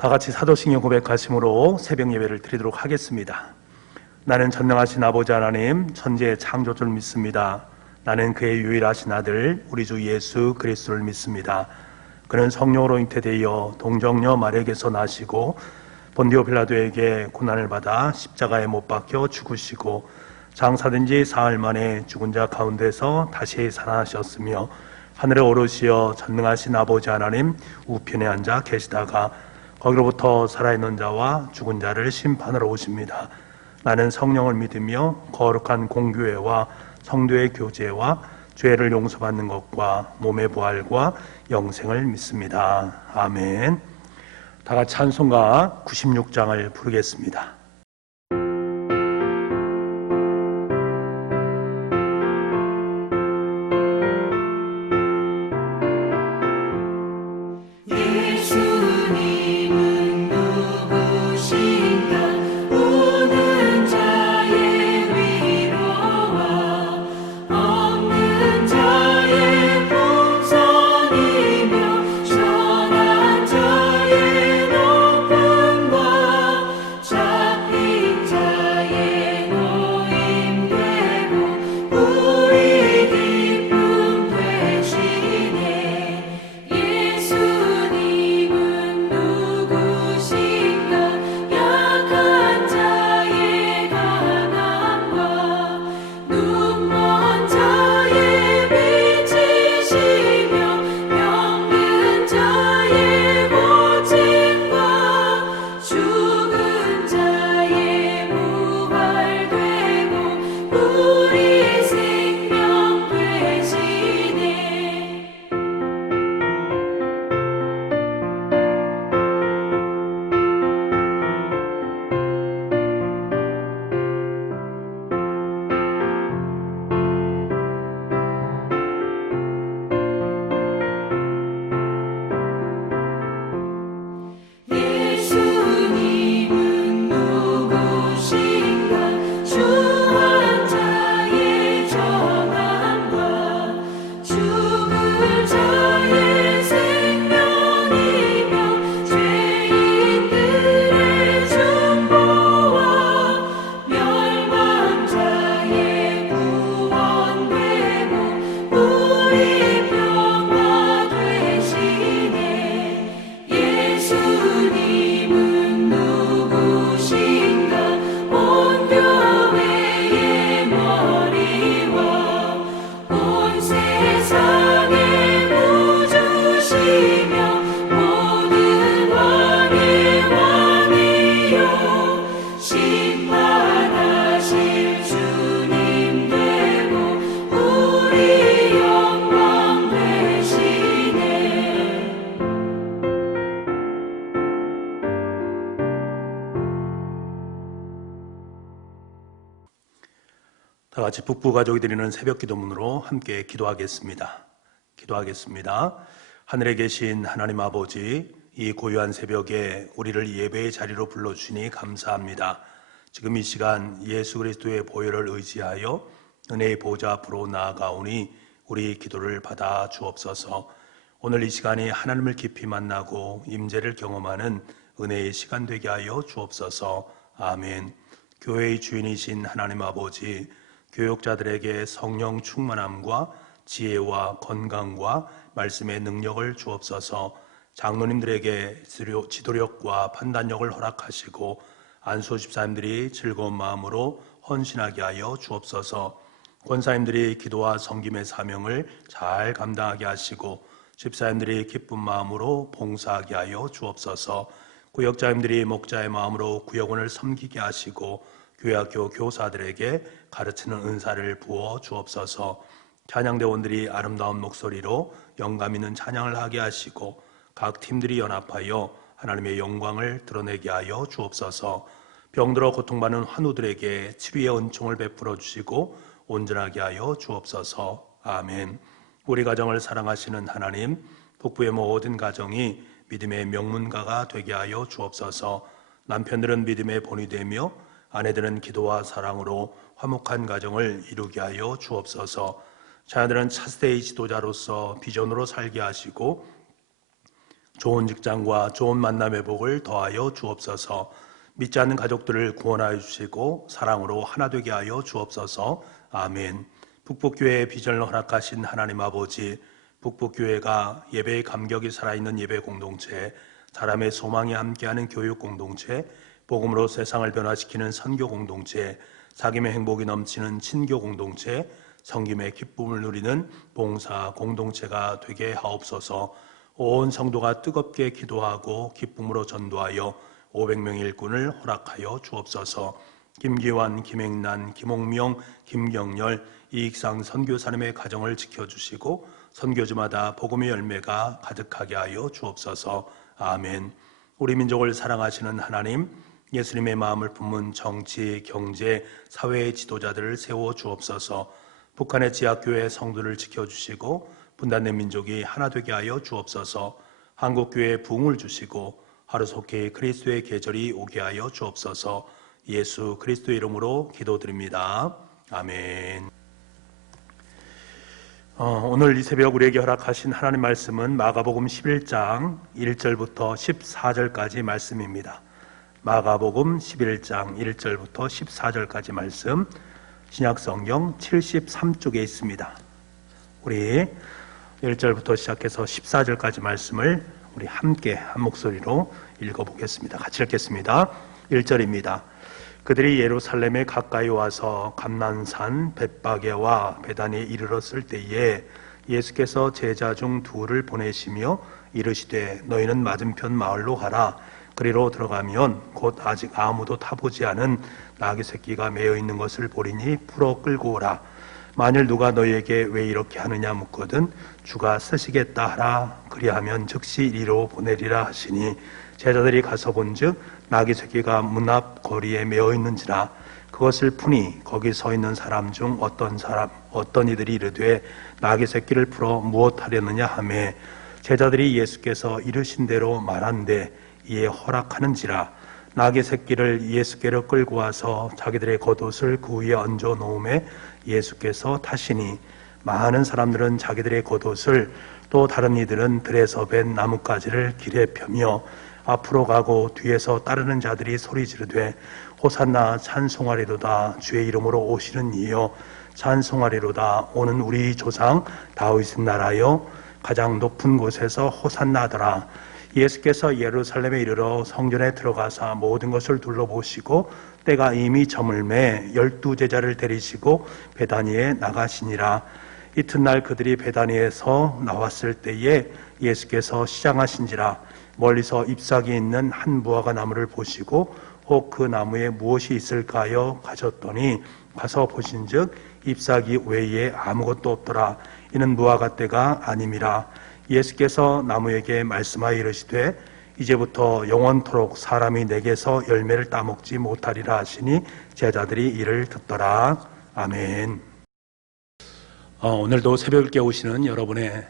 다 같이 사도신경 고백하심으로 새벽 예배를 드리도록 하겠습니다. 나는 전능하신 아버지 하나님 천지의 창조주를 믿습니다. 나는 그의 유일하신 아들 우리 주 예수 그리스도를 믿습니다. 그는 성령으로 잉태되어 동정녀 마리아에게서 나시고 본디오 빌라도에게 고난을 받아 십자가에 못 박혀 죽으시고 장사된 지 사흘 만에 죽은 자 가운데서 다시 살아나셨으며 하늘에 오르시어 전능하신 아버지 하나님 우편에 앉아 계시다가 거기로부터 살아있는 자와 죽은 자를 심판하러 오십니다. 나는 성령을 믿으며 거룩한 공교회와 성도의 교제와 죄를 용서받는 것과 몸의 부활과 영생을 믿습니다. 아멘. 다 같이 찬송가 96장을 부르겠습니다. 다 같이 북부 가족이 드리는 새벽 기도문으로 함께 기도하겠습니다. 하늘에 계신 하나님 아버지, 이 고요한 새벽에 우리를 예배의 자리로 불러주시니 감사합니다. 지금 이 시간 예수 그리스도의 보혈을 의지하여 은혜의 보좌 앞으로 나아가오니 우리 기도를 받아 주옵소서. 오늘 이 시간이 하나님을 깊이 만나고 임재를 경험하는 은혜의 시간 되게 하여 주옵소서. 아멘. 교회의 주인이신 하나님 아버지, 교육자들에게 성령 충만함과 지혜와 건강과 말씀의 능력을 주옵소서. 장로님들에게 지도력과 판단력을 허락하시고 안수 집사님들이 즐거운 마음으로 헌신하게 하여 주옵소서. 권사님들이 기도와 섬김의 사명을 잘 감당하게 하시고 집사님들이 기쁜 마음으로 봉사하게 하여 주옵소서. 구역자님들이 목자의 마음으로 구역원을 섬기게 하시고 교회학교 교사들에게 가르치는 은사를 부어 주옵소서. 찬양대원들이 아름다운 목소리로 영감 있는 찬양을 하게 하시고 각 팀들이 연합하여 하나님의 영광을 드러내게 하여 주옵소서. 병들어 고통받는 환우들에게 치료의 은총을 베풀어 주시고 온전하게 하여 주옵소서. 아멘. 우리 가정을 사랑하시는 하나님, 북부의 모든 가정이 믿음의 명문가가 되게 하여 주옵소서. 남편들은 믿음의 본이 되며 아내들은 기도와 사랑으로 화목한 가정을 이루게 하여 주옵소서. 자녀들은 차세대의 지도자로서 비전으로 살게 하시고 좋은 직장과 좋은 만남의 복을 더하여 주옵소서. 믿지 않는 가족들을 구원하여 주시고 사랑으로 하나 되게 하여 주옵소서. 아멘. 북북교회의 비전을 허락하신 하나님 아버지, 북북교회가 예배의 감격이 살아있는 예배 공동체, 사람의 소망이 함께하는 교육 공동체, 복음으로 세상을 변화시키는 선교 공동체, 사귐의 행복이 넘치는 친교 공동체, 성김의 기쁨을 누리는 봉사 공동체가 되게 하옵소서. 온 성도가 뜨겁게 기도하고 기쁨으로 전도하여 500명의 일꾼을 허락하여 주옵소서. 김기환, 김행란, 김홍명, 김경열, 이익상 선교사님의 가정을 지켜주시고 선교지마다 복음의 열매가 가득하게 하여 주옵소서. 아멘. 우리 민족을 사랑하시는 하나님, 예수님의 마음을 품은 정치, 경제, 사회의 지도자들을 세워 주옵소서. 북한의 지하교회 성도를 지켜주시고 분단된 민족이 하나 되게 하여 주옵소서. 한국교회에 부흥을 주시고 하루속히 그리스도의 계절이 오게 하여 주옵소서. 예수 그리스도의 이름으로 기도드립니다. 아멘. 오늘 이 새벽 우리에게 허락하신 하나님 말씀은 마가복음 11장 1절부터 14절까지 말씀입니다. 마가복음 11장 1절부터 14절까지 말씀, 신약성경 73쪽에 있습니다. 우리 1절부터 시작해서 14절까지 말씀을 우리 함께 한 목소리로 읽어보겠습니다. 같이 읽겠습니다. 1절입니다. 그들이 예루살렘에 가까이 와서 감난산 벳바게와 베다니에 이르렀을 때에 예수께서 제자 중 둘을 보내시며 이르시되 너희는 맞은편 마을로 가라. 그리로 들어가면 곧 아직 아무도 타보지 않은 나귀 새끼가 매어 있는 것을 보리니 풀어 끌고 오라. 만일 누가 너희에게 왜 이렇게 하느냐 묻거든 주가 쓰시겠다 하라. 그리하면 즉시 이리로 보내리라 하시니 제자들이 가서 본즉 나귀 새끼가 문 앞 거리에 매어 있는지라. 그것을 푸니 거기 서 있는 사람 중 어떤 이들이 이르되 나귀 새끼를 풀어 무엇하려느냐 하매 제자들이 예수께서 이르신 대로 말한대 이에 허락하는지라. 나귀 새끼를 예수께로 끌고 와서 자기들의 겉옷을 그 위에 얹어 놓음에 예수께서 타시니 많은 사람들은 자기들의 겉옷을 또 다른 이들은 들에서 벤 나뭇가지를 길에 펴며 앞으로 가고 뒤에서 따르는 자들이 소리 지르되 호산나 찬송하리로다. 주의 이름으로 오시는 이여 찬송하리로다. 오는 우리 조상 다윗의 나라여 가장 높은 곳에서 호산나더라. 예수께서 예루살렘에 이르러 성전에 들어가사 모든 것을 둘러보시고 때가 이미 저물매 12제자를 데리시고 베다니에 나가시니라. 이튿날 그들이 베다니에서 나왔을 때에 예수께서 시장하신지라. 멀리서 잎사귀 있는 한 무화과 나무를 보시고 혹 그 나무에 무엇이 있을까 하여 가셨더니 가서 보신즉 잎사귀 외에 아무것도 없더라. 이는 무화과 때가 아님이라. 예수께서 나무에게 말씀하여 이르시되 이제부터 영원토록 사람이 내게서 열매를 따먹지 못하리라 하시니 제자들이 이를 듣더라. 아멘. 오늘도 새벽을 깨우시는 여러분의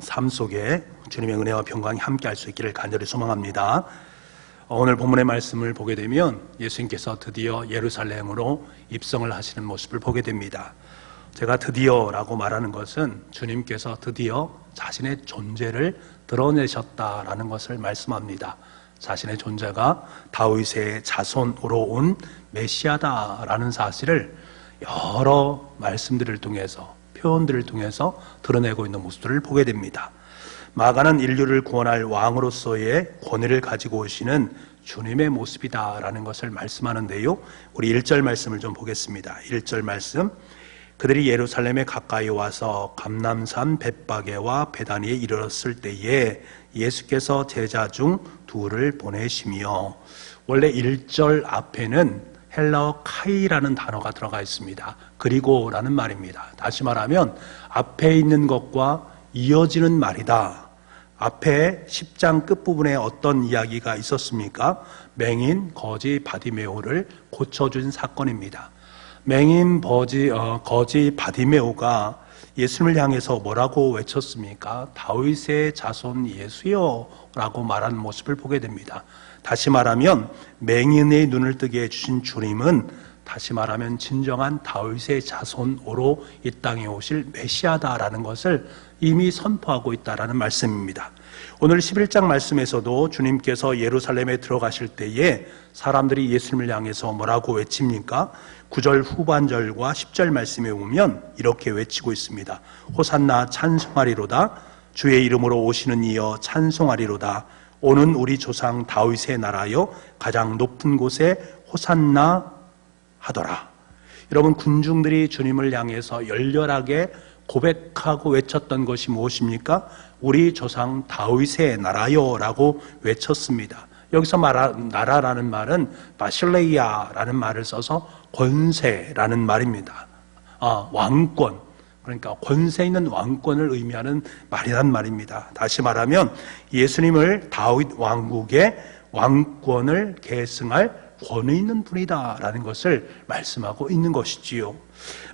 삶 속에 주님의 은혜와 평강이 함께할 수 있기를 간절히 소망합니다. 오늘 본문의 말씀을 보게 되면 예수님께서 드디어 예루살렘으로 입성을 하시는 모습을 보게 됩니다. 제가 드디어라고 말하는 것은 주님께서 드디어 자신의 존재를 드러내셨다라는 것을 말씀합니다. 자신의 존재가 다윗의 자손으로 온 메시아다라는 사실을 여러 말씀들을 통해서 표현들을 통해서 드러내고 있는 모습들을 보게 됩니다. 마가는 인류를 구원할 왕으로서의 권위를 가지고 오시는 주님의 모습이다라는 것을 말씀하는데요. 우리 1절 말씀을 좀 보겠습니다. 1절 말씀. 그들이 예루살렘에 가까이 와서 감람산 벳바게와 베다니에 이르렀을 때에 예수께서 제자 중 둘을 보내시며, 원래 1절 앞에는 헬라어 카이라는 단어가 들어가 있습니다. 그리고라는 말입니다. 다시 말하면 앞에 있는 것과 이어지는 말이다. 앞에 10장 끝부분에 어떤 이야기가 있었습니까? 맹인 거지 바디메오를 고쳐준 사건입니다. 맹인 거지 바디메오가 예수님을 향해서 뭐라고 외쳤습니까? 다윗의 자손 예수여 라고 말하는 모습을 보게 됩니다. 다시 말하면 맹인의 눈을 뜨게 해주신 주님은 다시 말하면 진정한 다윗의 자손으로 이 땅에 오실 메시아다라는 것을 이미 선포하고 있다라는 말씀입니다. 오늘 11장 말씀에서도 주님께서 예루살렘에 들어가실 때에 사람들이 예수님을 향해서 뭐라고 외칩니까? 9절 후반절과 10절 말씀에 보면 이렇게 외치고 있습니다. 호산나 찬송하리로다. 주의 이름으로 오시는 이여 찬송하리로다. 오는 우리 조상 다윗의 나라여 가장 높은 곳에 호산나 하더라. 여러분, 군중들이 주님을 향해서 열렬하게 고백하고 외쳤던 것이 무엇입니까? 우리 조상 다윗의 나라요 라고 외쳤습니다. 여기서 나라라는 말은 바실레이아라는 말을 써서 권세라는 말입니다. 왕권, 그러니까 권세 있는 왕권을 의미하는 말이란 말입니다. 다시 말하면 예수님을 다윗 왕국의 왕권을 계승할 권위 있는 분이다라는 것을 말씀하고 있는 것이지요.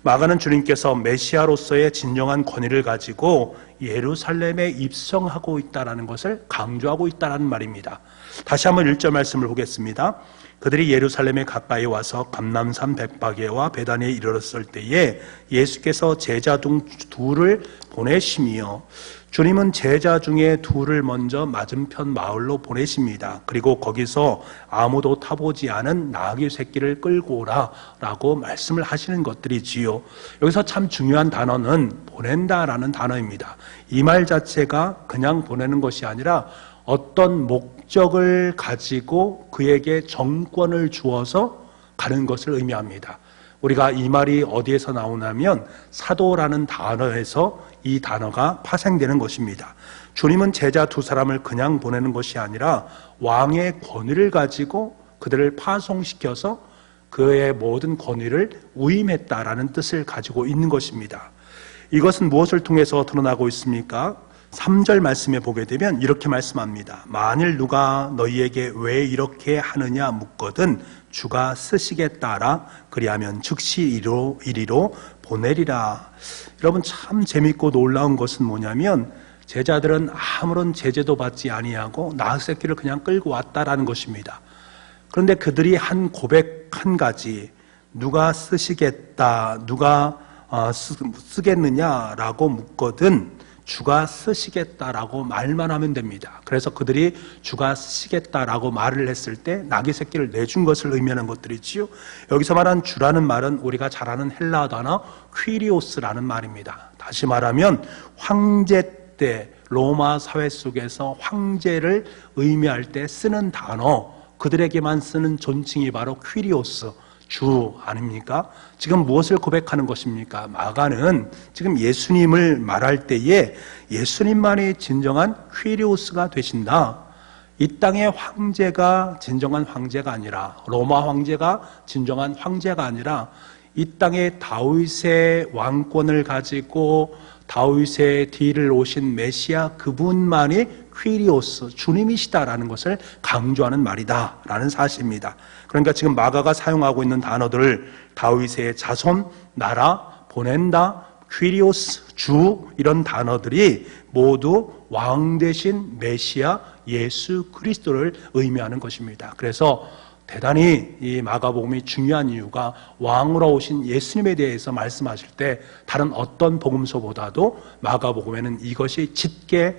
마가는 주님께서 메시아로서의 진정한 권위를 가지고 예루살렘에 입성하고 있다는 것을 강조하고 있다는 말입니다. 다시 한번 1절 말씀을 보겠습니다. 그들이 예루살렘에 가까이 와서 감람산 벳바게와 베다니에 이르렀을 때에 예수께서 제자 중 둘을 보내시며, 주님은 제자 중에 둘을 먼저 맞은편 마을로 보내십니다. 그리고 거기서 아무도 타보지 않은 나귀 새끼를 끌고 오라 라고 말씀을 하시는 것들이지요. 여기서 참 중요한 단어는 보낸다라는 단어입니다. 이 말 자체가 그냥 보내는 것이 아니라 어떤 목적을 가지고 그에게 정권을 주어서 가는 것을 의미합니다. 우리가 이 말이 어디에서 나오냐면 사도라는 단어에서 이 단어가 파생되는 것입니다. 주님은 제자 두 사람을 그냥 보내는 것이 아니라 왕의 권위를 가지고 그들을 파송시켜서 그의 모든 권위를 위임했다라는 뜻을 가지고 있는 것입니다. 이것은 무엇을 통해서 드러나고 있습니까? 3절 말씀에 보게 되면 이렇게 말씀합니다. 만일 누가 너희에게 왜 이렇게 하느냐 묻거든 주가 쓰시겠다라 그리하면 즉시 이리로 보내리라. 여러분, 참 재밌고 놀라운 것은 뭐냐면 제자들은 아무런 제재도 받지 아니하고 나귀 새끼를 그냥 끌고 왔다라는 것입니다. 그런데 그들이 한 고백 한 가지, 누가 쓰시겠다, 누가 쓰겠느냐라고 묻거든 주가 쓰시겠다라고 말만 하면 됩니다. 그래서 그들이 주가 쓰시겠다라고 말을 했을 때 나귀 새끼를 내준 것을 의미하는 것들이지요. 여기서 말한 주라는 말은 우리가 잘 아는 헬라 단어 퀴리오스라는 말입니다. 다시 말하면 황제 때 로마 사회 속에서 황제를 의미할 때 쓰는 단어, 그들에게만 쓰는 존칭이 바로 퀴리오스, 주 아닙니까? 지금 무엇을 고백하는 것입니까? 마가는 지금 예수님을 말할 때에 예수님만이 진정한 퀴리오스가 되신다. 이 땅의 황제가 진정한 황제가 아니라, 로마 황제가 진정한 황제가 아니라 이 땅의 다윗의 왕권을 가지고 다윗의 뒤를 오신 메시아, 그분만이 퀴리오스, 주님이시다라는 것을 강조하는 말이다라는 사실입니다. 그러니까 지금 마가가 사용하고 있는 단어들을 다윗의 자손, 나라, 보낸다, 퀴리오스, 주, 이런 단어들이 모두 왕 대신 메시아 예수 그리스도를 의미하는 것입니다. 그래서 대단히 이 마가복음이 중요한 이유가 왕으로 오신 예수님에 대해서 말씀하실 때 다른 어떤 복음서보다도 마가복음에는 이것이 짙게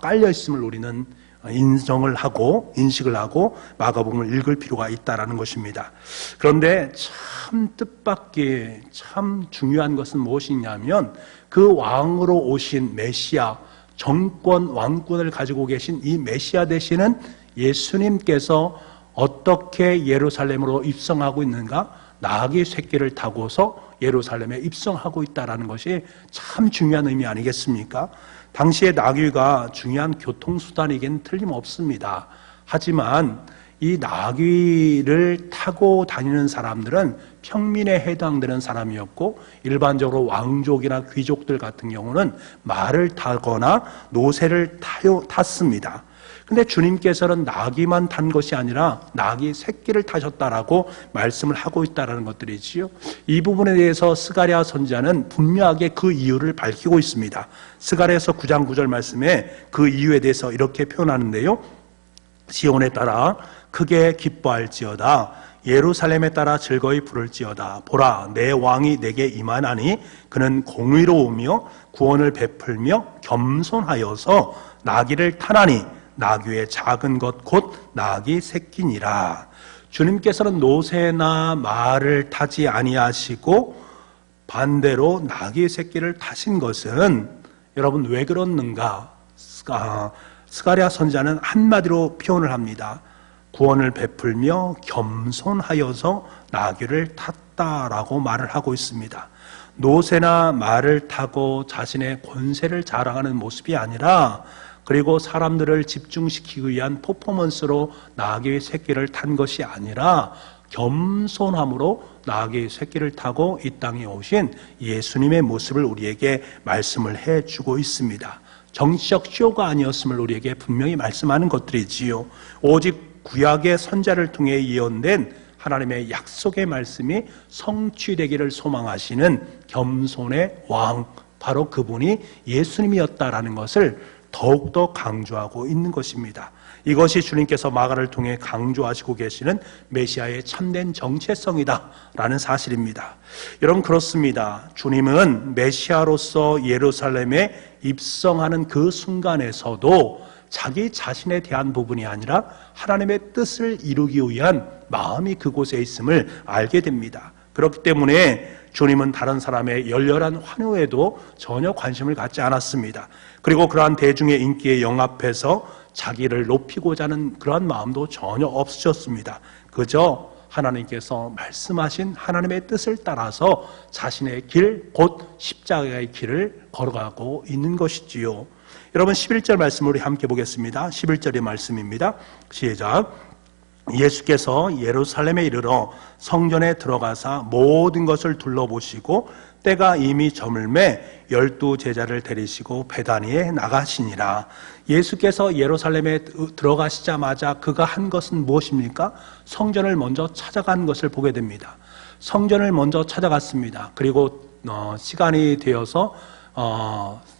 깔려 있음을 우리는 인정을 하고 인식을 하고 마가복음을 읽을 필요가 있다라는 것입니다. 그런데 참 뜻밖의 참 중요한 것은 무엇이냐면 그 왕으로 오신 메시아, 정권, 왕권을 가지고 계신 이 메시아 되시는 예수님께서 어떻게 예루살렘으로 입성하고 있는가? 나귀 새끼를 타고서 예루살렘에 입성하고 있다는 것이 참 중요한 의미 아니겠습니까? 당시에 나귀가 중요한 교통수단이긴 틀림없습니다. 하지만 이 나귀를 타고 다니는 사람들은 평민에 해당되는 사람이었고, 일반적으로 왕족이나 귀족들 같은 경우는 말을 타거나 노새를 탔습니다. 근데 주님께서는 나귀만 탄 것이 아니라 나귀 새끼를 타셨다라고 말씀을 하고 있다는 것들이지요. 이 부분에 대해서 스가랴 선지자는 분명하게 그 이유를 밝히고 있습니다. 스가랴서 9장 9절 말씀에 그 이유에 대해서 이렇게 표현하는데요. 시온에 따라 크게 기뻐할지어다. 예루살렘에 따라 즐거이 부를지어다. 보라, 내 왕이 내게 임하나니 그는 공의로우며 구원을 베풀며 겸손하여서 나귀를 타나니 나귀의 작은 것 곧 나귀 새끼니라. 주님께서는 노새나 말을 타지 아니하시고 반대로 나귀의 새끼를 타신 것은 여러분 왜 그렇는가? 스가랴 선지자는 한마디로 표현을 합니다. 구원을 베풀며 겸손하여서 나귀를 탔다라고 말을 하고 있습니다. 노새나 말을 타고 자신의 권세를 자랑하는 모습이 아니라, 그리고 사람들을 집중시키기 위한 퍼포먼스로 나귀의 새끼를 탄 것이 아니라 겸손함으로 나귀의 새끼를 타고 이 땅에 오신 예수님의 모습을 우리에게 말씀을 해주고 있습니다. 정치적 쇼가 아니었음을 우리에게 분명히 말씀하는 것들이지요. 오직 구약의 선자를 통해 예언된 하나님의 약속의 말씀이 성취되기를 소망하시는 겸손의 왕, 바로 그분이 예수님이었다라는 것을 더욱더 강조하고 있는 것입니다. 이것이 주님께서 마가를 통해 강조하시고 계시는 메시아의 참된 정체성이다라는 사실입니다. 여러분, 그렇습니다. 주님은 메시아로서 예루살렘에 입성하는 그 순간에서도 자기 자신에 대한 부분이 아니라 하나님의 뜻을 이루기 위한 마음이 그곳에 있음을 알게 됩니다. 그렇기 때문에 주님은 다른 사람의 열렬한 환호에도 전혀 관심을 갖지 않았습니다. 그리고 그러한 대중의 인기에 영합해서 자기를 높이고자 하는 그러한 마음도 전혀 없으셨습니다. 그저 하나님께서 말씀하신 하나님의 뜻을 따라서 자신의 길, 곧 십자가의 길을 걸어가고 있는 것이지요. 여러분, 11절 말씀을 우리 함께 보겠습니다. 11절의 말씀입니다. 시작. 예수께서 예루살렘에 이르러 성전에 들어가사 모든 것을 둘러보시고 때가 이미 저물매 12 제자를 데리시고 베다니에 나가시니라. 예수께서 예루살렘에 들어가시자마자 그가 한 것은 무엇입니까? 성전을 먼저 찾아간 것을 보게 됩니다. 성전을 먼저 찾아갔습니다. 그리고 시간이 되어서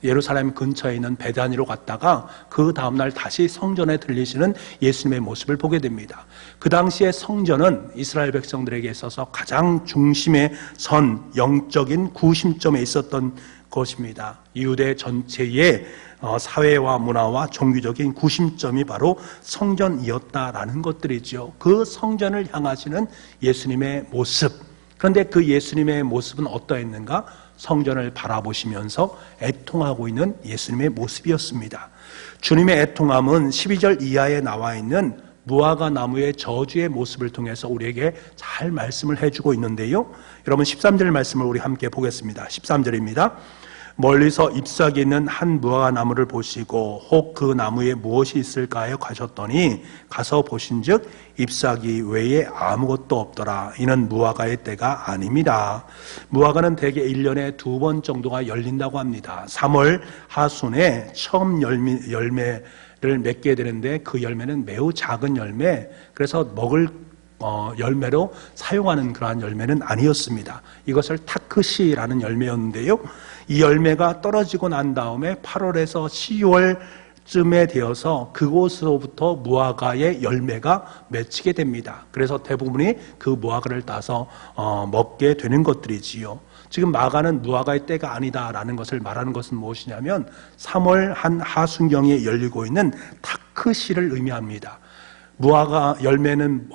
예루살렘 근처에 있는 베다니로 갔다가 그 다음날 다시 성전에 들리시는 예수님의 모습을 보게 됩니다. 그 당시에 성전은 이스라엘 백성들에게 있어서 가장 중심에 선 영적인 구심점에 있었던 것입니다. 유대 전체의 사회와 문화와 종교적인 구심점이 바로 성전이었다라는 것들이죠. 그 성전을 향하시는 예수님의 모습. 그런데 그 예수님의 모습은 어떠했는가? 성전을 바라보시면서 애통하고 있는 예수님의 모습이었습니다. 주님의 애통함은 12절 이하에 나와 있는 무화과 나무의 저주의 모습을 통해서 우리에게 잘 말씀을 해주고 있는데요. 여러분, 13절 말씀을 우리 함께 보겠습니다. 13절입니다. 멀리서 잎사귀 있는 한 무화과 나무를 보시고 혹 그 나무에 무엇이 있을까 하여 가셨더니 가서 보신즉 잎사귀 외에 아무것도 없더라. 이는 무화과의 때가 아닙니다. 무화과는 대개 1년에 2번 정도가 열린다고 합니다. 3월 하순에 처음 열매를 맺게 되는데 그 열매는 매우 작은 열매, 그래서 먹을 열매로 사용하는 그러한 열매는 아니었습니다. 이것을 타크시라는 열매였는데요. 이 열매가 떨어지고 난 다음에 8월에서 10월쯤에 되어서 그곳으로부터 무화과의 열매가 맺히게 됩니다. 그래서 대부분이 그 무화과를 따서 먹게 되는 것들이지요. 지금 마가는 무화과의 때가 아니다라는 것을 말하는 것은 무엇이냐면 3월 한 하순경에 열리고 있는 타크시를 의미합니다. 무화과 열매는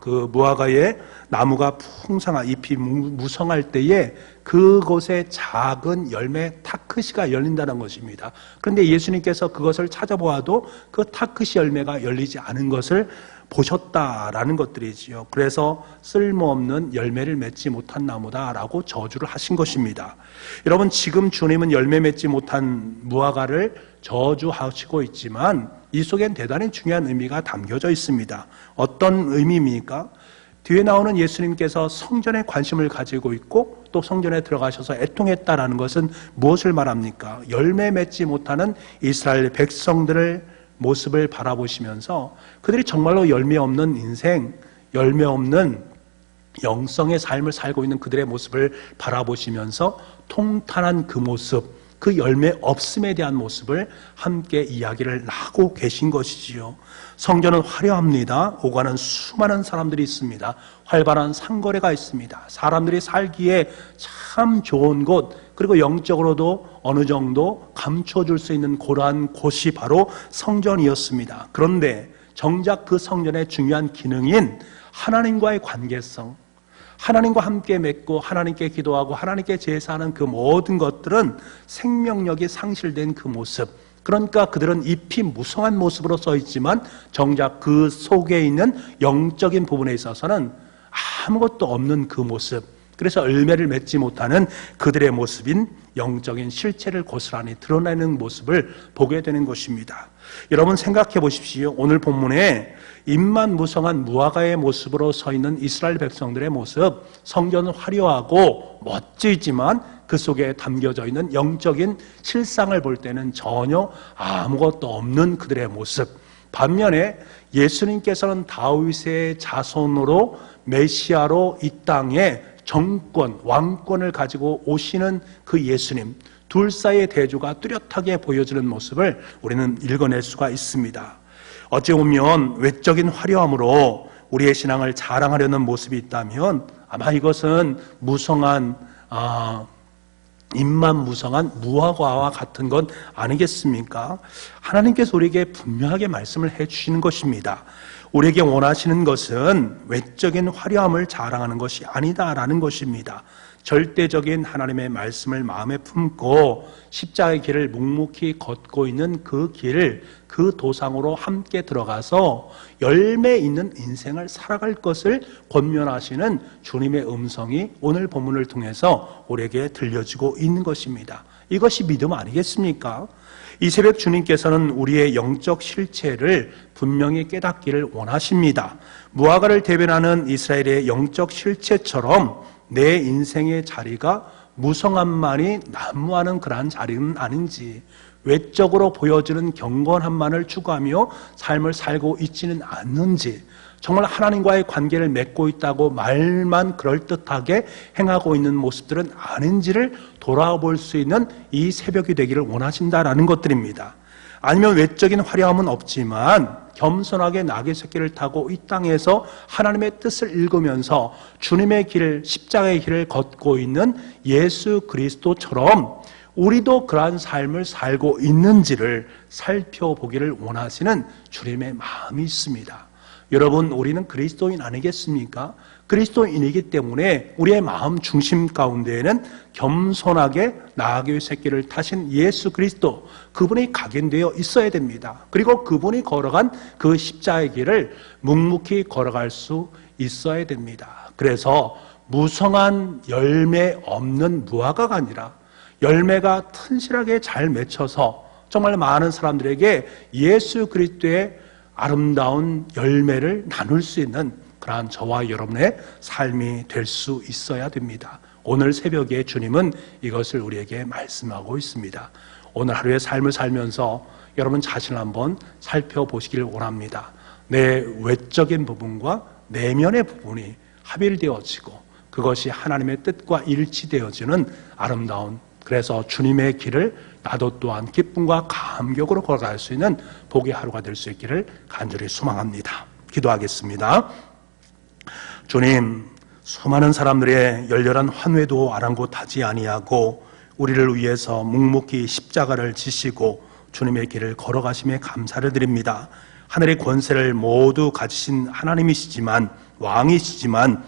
그 무화과의 나무가 풍성한 잎이 무성할 때에 그곳에 작은 열매 타크시가 열린다는 것입니다. 그런데 예수님께서 그것을 찾아보아도 그 타크시 열매가 열리지 않은 것을 보셨다라는 것들이지요. 그래서 쓸모없는 열매를 맺지 못한 나무다라고 저주를 하신 것입니다. 여러분, 지금 주님은 열매 맺지 못한 무화과를 저주하시고 있지만 이 속엔 대단히 중요한 의미가 담겨져 있습니다. 어떤 의미입니까? 뒤에 나오는 예수님께서 성전에 관심을 가지고 있고 또 성전에 들어가셔서 애통했다라는 것은 무엇을 말합니까? 열매 맺지 못하는 이스라엘 백성들의 모습을 바라보시면서 그들이 정말로 열매 없는 인생, 열매 없는 영성의 삶을 살고 있는 그들의 모습을 바라보시면서 통탄한 그 모습, 그 열매 없음에 대한 모습을 함께 이야기를 하고 계신 것이지요. 성전은 화려합니다. 오가는 수많은 사람들이 있습니다. 활발한 상거래가 있습니다. 사람들이 살기에 참 좋은 곳, 그리고 영적으로도 어느 정도 감춰줄 수 있는 그러한 곳이 바로 성전이었습니다. 그런데 정작 그 성전의 중요한 기능인 하나님과의 관계성, 하나님과 함께 맺고 하나님께 기도하고 하나님께 제사하는 그 모든 것들은 생명력이 상실된 그 모습, 그러니까 그들은 잎이 무성한 모습으로 써 있지만 정작 그 속에 있는 영적인 부분에 있어서는 아무것도 없는 그 모습, 그래서 열매를 맺지 못하는 그들의 모습인 영적인 실체를 고스란히 드러내는 모습을 보게 되는 것입니다. 여러분 생각해 보십시오. 오늘 본문에 잎만 무성한 무화과의 모습으로 서 있는 이스라엘 백성들의 모습, 성전은 화려하고 멋지지만 그 속에 담겨져 있는 영적인 실상을 볼 때는 전혀 아무것도 없는 그들의 모습. 반면에 예수님께서는 다윗의 자손으로 메시아로 이 땅에 정권, 왕권을 가지고 오시는 그 예수님, 둘 사이의 대조가 뚜렷하게 보여지는 모습을 우리는 읽어낼 수가 있습니다. 어찌 보면 외적인 화려함으로 우리의 신앙을 자랑하려는 모습이 있다면 아마 이것은 무성한 잎만 무성한 무화과와 같은 건 아니겠습니까? 하나님께서 우리에게 분명하게 말씀을 해주시는 것입니다. 우리에게 원하시는 것은 외적인 화려함을 자랑하는 것이 아니다라는 것입니다. 절대적인 하나님의 말씀을 마음에 품고 십자가의 길을 묵묵히 걷고 있는 그 길, 그 도상으로 함께 들어가서 열매 있는 인생을 살아갈 것을 권면하시는 주님의 음성이 오늘 본문을 통해서 우리에게 들려지고 있는 것입니다. 이것이 믿음 아니겠습니까? 이 새벽 주님께서는 우리의 영적 실체를 분명히 깨닫기를 원하십니다. 무화과를 대변하는 이스라엘의 영적 실체처럼 내 인생의 자리가 무성함만이 난무하는 그러한 자리는 아닌지, 외적으로 보여지는 경건함만을 추구하며 삶을 살고 있지는 않는지, 정말 하나님과의 관계를 맺고 있다고 말만 그럴듯하게 행하고 있는 모습들은 아닌지를 돌아볼 수 있는 이 새벽이 되기를 원하신다라는 것들입니다. 아니면 외적인 화려함은 없지만 겸손하게 나귀 새끼를 타고 이 땅에서 하나님의 뜻을 읽으면서 주님의 길을, 십자가의 길을 걷고 있는 예수 그리스도처럼 우리도 그러한 삶을 살고 있는지를 살펴보기를 원하시는 주님의 마음이 있습니다. 여러분, 우리는 그리스도인 아니겠습니까? 그리스도인이기 때문에 우리의 마음 중심 가운데에는 겸손하게 나귀의 새끼를 타신 예수 그리스도, 그분이 각인되어 있어야 됩니다. 그리고 그분이 걸어간 그 십자가의 길을 묵묵히 걸어갈 수 있어야 됩니다. 그래서 무성한 열매 없는 무화과가 아니라 열매가 튼실하게 잘 맺혀서 정말 많은 사람들에게 예수 그리스도의 아름다운 열매를 나눌 수 있는 그러한 저와 여러분의 삶이 될 수 있어야 됩니다. 오늘 새벽에 주님은 이것을 우리에게 말씀하고 있습니다. 오늘 하루의 삶을 살면서 여러분 자신을 한번 살펴보시기를 원합니다. 내 외적인 부분과 내면의 부분이 합일되어지고 그것이 하나님의 뜻과 일치되어지는 아름다운, 그래서 주님의 길을 나도 또한 기쁨과 감격으로 걸어갈 수 있는 복의 하루가 될 수 있기를 간절히 소망합니다. 기도하겠습니다. 주님, 수많은 사람들의 열렬한 환회도 아랑곳하지 아니하고 우리를 위해서 묵묵히 십자가를 지시고 주님의 길을 걸어가심에 감사를 드립니다. 하늘의 권세를 모두 가지신 하나님이시지만, 왕이시지만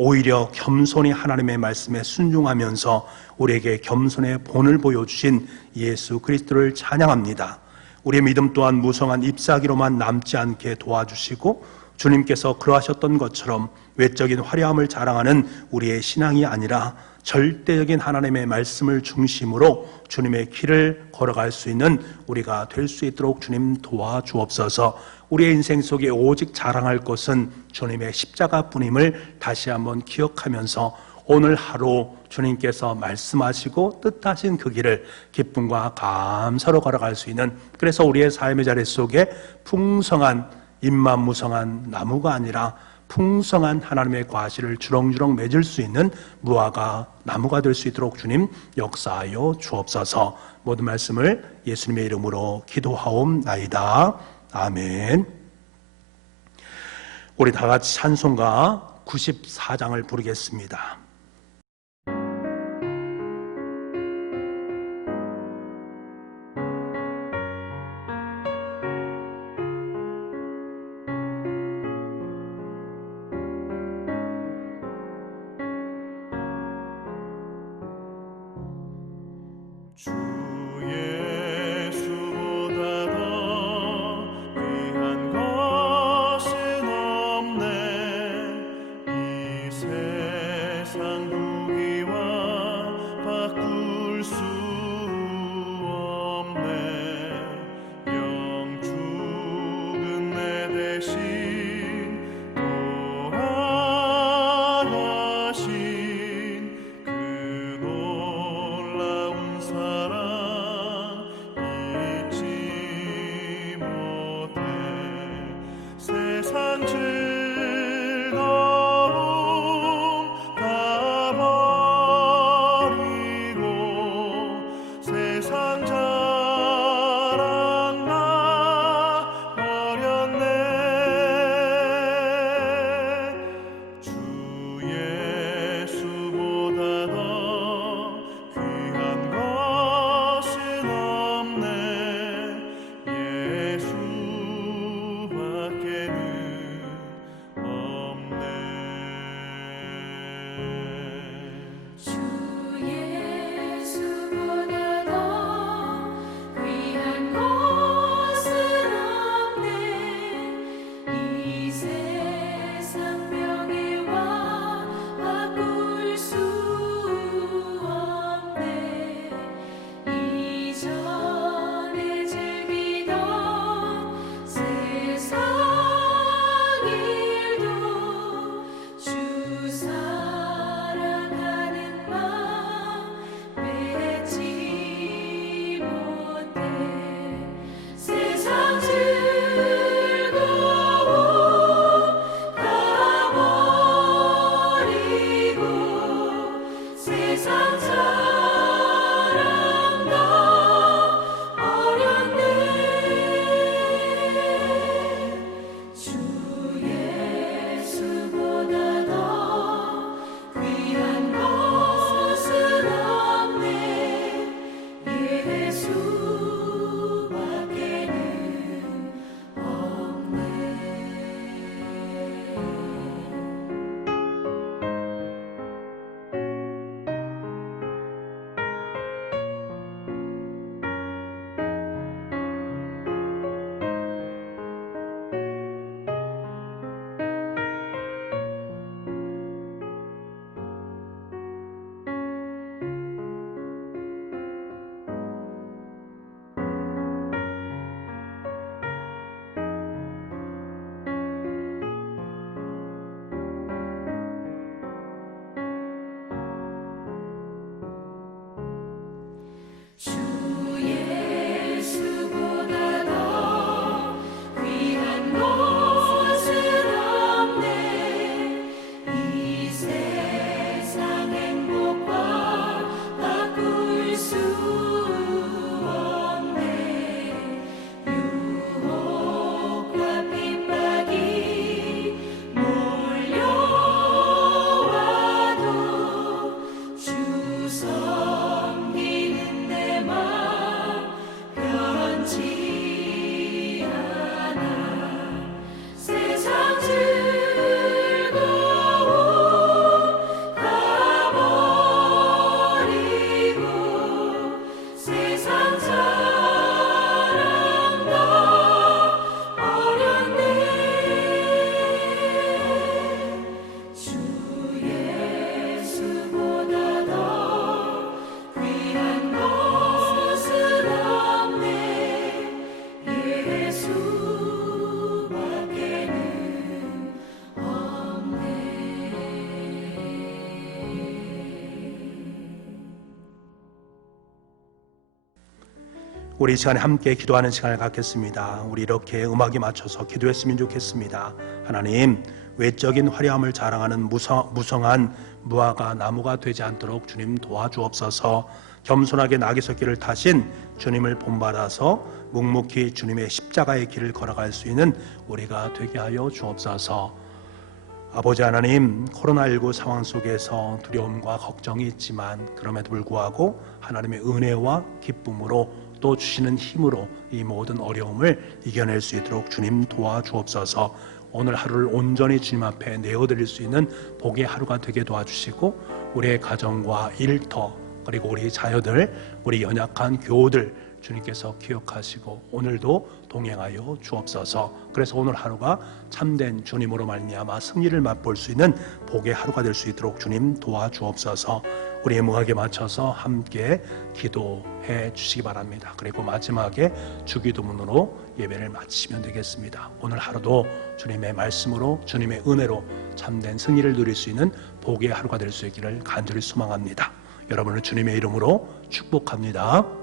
오히려 겸손히 하나님의 말씀에 순종하면서 우리에게 겸손의 본을 보여주신 예수 그리스도를 찬양합니다. 우리의 믿음 또한 무성한 잎사귀로만 남지 않게 도와주시고 주님께서 그러하셨던 것처럼 외적인 화려함을 자랑하는 우리의 신앙이 아니라 절대적인 하나님의 말씀을 중심으로 주님의 길을 걸어갈 수 있는 우리가 될 수 있도록 주님 도와주옵소서. 우리의 인생 속에 오직 자랑할 것은 주님의 십자가뿐임을 다시 한번 기억하면서 오늘 하루 주님께서 말씀하시고 뜻하신 그 길을 기쁨과 감사로 걸어갈 수 있는, 그래서 우리의 삶의 자리 속에 풍성한 잎만 무성한 나무가 아니라 풍성한 하나님의 과실을 주렁주렁 맺을 수 있는 무화과 나무가 될 수 있도록 주님 역사하여 주옵소서. 모든 말씀을 예수님의 이름으로 기도하옵나이다. 아멘. 우리 다 같이 찬송가 94장을 부르겠습니다. 주 예수보다 더 귀한 것은 없네. 이 세상 무기와 바꿀 수 없네. 영 죽은 내 대신 돌아가신 그 놀라운 사랑 잊지 못해. 세상 즐거움 다 버리고 세상 자랑 나 버렸네. 주 예수보다 더 귀한 것은 없네. 예수밖에는 없네. 주 예수보다 더 귀한 것은 없네. 이 세상 명예와 바꿀 수 없네. 이전에 즐기던 세상 일도 주 사랑하는 마음 맺지 못해. 세상 즐거움 다 버리고 세상 자랑 다 버렸네. 주 예수보다 더 귀한 것은 없네. 예수밖에는 없네. 주 예수보다 더 귀한 것은 없네. 이 세상 행복과 바꿀 수 없네. 유혹과 핍박이 몰려와도 주 섬기는 내 맘 변치 않아. 세상 즐거움 다 버리고 세상 자랑 다 버렸네. 주 예수보다 더 귀한 것은 없네. 예수밖에는 없네. 우리 이 시간에 함께 기도하는 시간을 갖겠습니다. 우리 이렇게 음악에 맞춰서 기도했으면 좋겠습니다. 하나님, 외적인 화려함을 자랑하는 무성한 무화과 나무가 되지 않도록 주님 도와주옵소서. 겸손하게 나귀석길을 타신 주님을 본받아서 묵묵히 주님의 십자가의 길을 걸어갈 수 있는 우리가 되게 하여 주옵소서. 아버지 하나님, 코로나19 상황 속에서 두려움과 걱정이 있지만 그럼에도 불구하고 하나님의 은혜와 기쁨으로 또 주시는 힘으로 이 모든 어려움을 이겨낼 수 있도록 주님 도와주옵소서. 오늘 하루를 온전히 주님 앞에 내어드릴 수 있는 복의 하루가 되게 도와주시고 우리의 가정과 일터 그리고 우리 자녀들, 우리 연약한 교우들 주님께서 기억하시고 오늘도 동행하여 주옵소서. 그래서 오늘 하루가 참된 주님으로 말미암아 승리를 맛볼 수 있는 복의 하루가 될 수 있도록 주님 도와주옵소서. 우리의 문학에 맞춰서 함께 기도해 주시기 바랍니다. 그리고 마지막에 주기도문으로 예배를 마치면 되겠습니다. 오늘 하루도 주님의 말씀으로 주님의 은혜로 참된 승리를 누릴 수 있는 복의 하루가 될 수 있기를 간절히 소망합니다. 여러분을 주님의 이름으로 축복합니다.